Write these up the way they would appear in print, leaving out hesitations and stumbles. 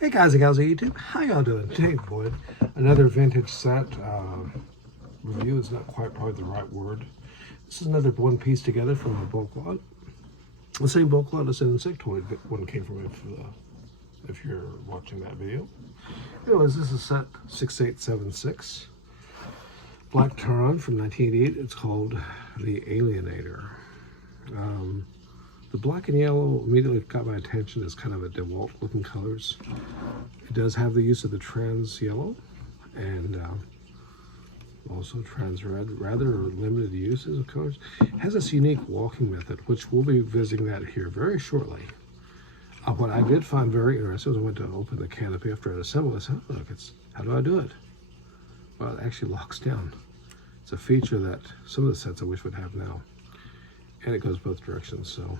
Hey guys and gals of YouTube, how y'all doing? Today, boy, another vintage set. Review is not quite probably the right word. This is another one piece together from a bulk lot. The same bulk lot as an insectoid one came from if you're watching that video. Anyways, this is set 6876. Blacktron from 1988. It's called the Alienator. The black and yellow immediately got my attention as kind of a DeWalt looking colors. It does have the use of the trans yellow and also trans red, rather limited uses of colors. It has this unique walking method, which we'll be visiting that here very shortly. What I did find very interesting was I went to open the canopy after I assembled it. I said, oh, look, how do I do it? Well, it actually locks down. It's a feature that some of the sets I wish would have now. And it goes both directions, so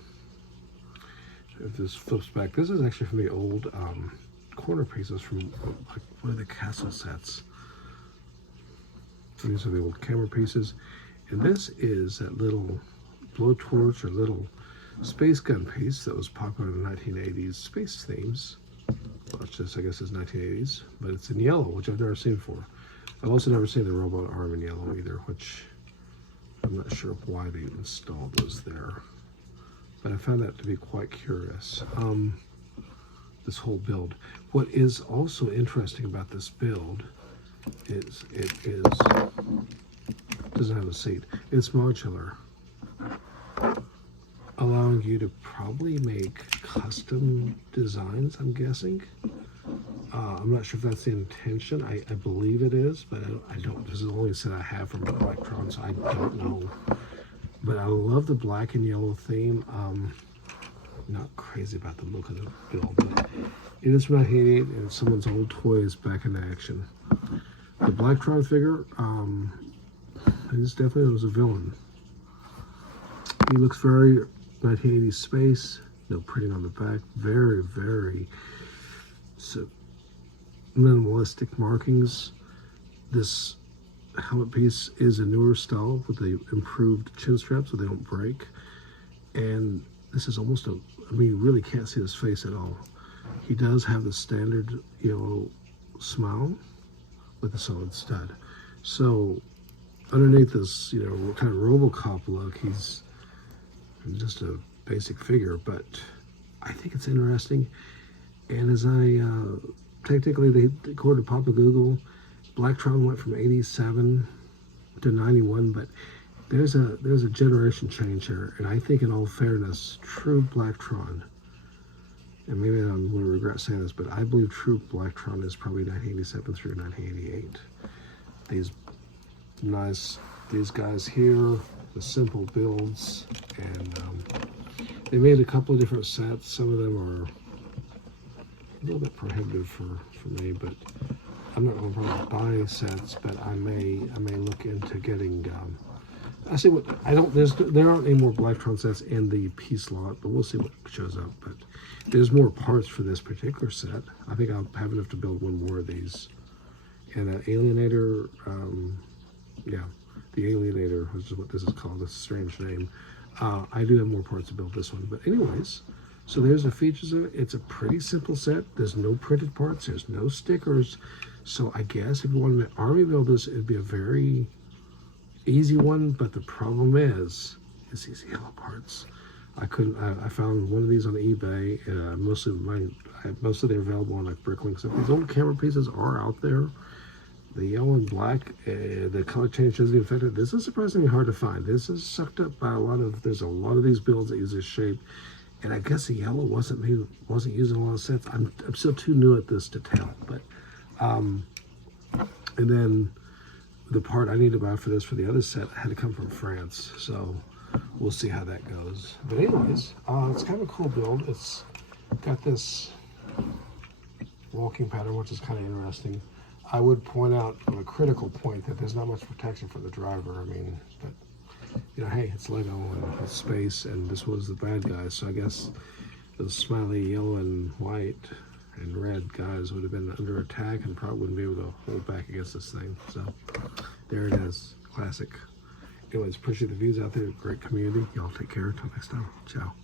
if this flips back, this is actually from the old corner pieces from like one of the castle sets. So these are the old camera pieces, and this is that little blowtorch or little space gun piece that was popular in the 1980s space themes. Well, it's just, I guess it's 1980s, but it's in yellow, which I've never seen before. I've also never seen the robot arm in yellow either, which I'm not sure why they installed those there. But I found that to be quite curious, this whole build. What is also interesting about this build is it doesn't have a seat. It's modular, allowing you to probably make custom designs, I'm guessing. I'm not sure if that's the intention. I believe it is, but I don't. This is the only set I have from Blacktron, so I don't know. But I love the black and yellow theme. Not crazy about the look of the build, but it is from 1988 and it's someone's old toys back in action. The Blacktron figure, he's definitely was a villain. He looks very 1980s space, no printing on the back, very, very minimalistic markings. This helmet piece is a newer style with the improved chin strap so they don't break, and this is almost a, I mean, you really can't see his face at all. He does have the standard yellow smile with a solid stud. So underneath this, you know, kind of RoboCop look, he's just a basic figure, but I think it's interesting. And as technically, according to Papa Google, Blacktron went from 87 to 91, but there's a generation change here, and I think in all fairness, true Blacktron, and maybe I'm going to regret saying this, but I believe true Blacktron is probably 1987 through 1988. These guys here, the simple builds, and they made a couple of different sets. Some of them are a little bit prohibitive for me, but I'm not going to probably buy sets, but I may look into getting. There aren't any more Blacktron sets in the piece lot, but we'll see what shows up. But there's more parts for this particular set. I think I'll have enough to build one more of these. And that Alienator, yeah, the Alienator, which is what this is called. It's a strange name. I do have more parts to build this one, but anyways. So there's the features of it. It's a pretty simple set. There's no printed parts. There's no stickers. So I guess if you wanted to army build this, it'd be a very easy one. But the problem is these yellow parts. I found one of these on eBay. Most of they're available on like Bricklink. So these old camera pieces are out there. The yellow and black, the color change doesn't affect it. This is surprisingly hard to find. This is sucked up by there's a lot of these builds that use this shape. And I guess the yellow wasn't used in a lot of sets. I'm still too new at this to tell. But and then the part I need to buy for this for the other set had to come from France. So we'll see how that goes. But anyways, it's kind of a cool build. It's got this walking pattern, which is kind of interesting. I would point out on a critical point that there's not much protection for the driver. I mean, but you know, hey, it's Lego and it's space, and this was the bad guys, so I guess those smiley yellow and white and red guys would have been under attack and probably wouldn't be able to hold back against this thing. So there it is, classic. Anyways, appreciate the views out there, great community. Y'all take care, until next time, ciao.